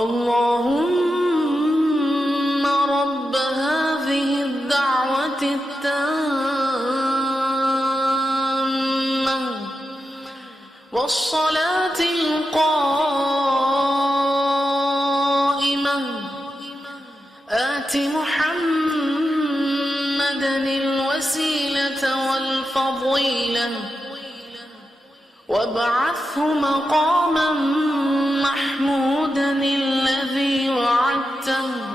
اللهم رب هذه الدعوة التامة والصلاة القائمة آت محمدا الوسيلة والفضيلة وابعثه مقاما محمودا الذي وعدته.